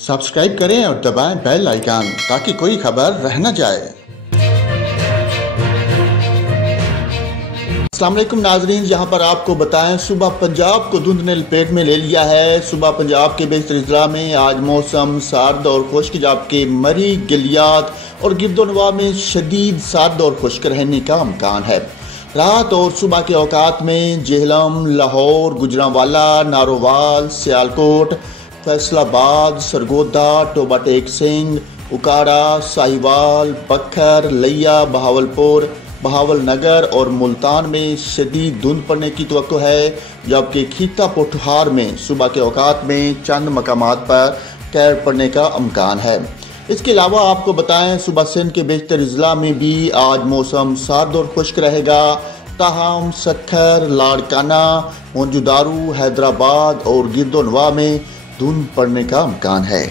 Subscribe करें और दबाएं बेल आइकन ताकि कोई खबर रह न जाए। अस्सलाम वालेकुम नाजरीन, यहाँ पर आपको बताएं सुबह पंजाब को धुंध ने लपेट में ले लिया है। सुबह पंजाब के बेशतर अजला में आज मौसम सर्द और खुश्क, जबकि मरी, गिलियात और गिरदोनवा में शदीद सर्द और खुश्क रहने का इम्कान है। रात और सुबह के औकात में जेहलम, लाहौर, गुजरांवाला, नारोवाल, सियालकोट, फैसलाबाद, सरगोदा, टोबा टेक सिंह, उकाड़ा, साहिवाल, बखर, लिया, बहावलपुर, बहावलनगर और मुल्तान में शदीद धुंध पड़ने की तवक्को है, जबकि खीता पोठहार में सुबह के औकात में चंद मकामात पर कहर पड़ने का इम्कान है। इसके अलावा आपको बताएं सुबह सिंध के बेशतर अजला में भी आज मौसम सर्द और खुश्क रहेगा। ताहम सक्खर, लाड़काना, मोंजुदारू, हैदराबाद और गिरदोनवा में धुंध पड़ने का इम्कान है।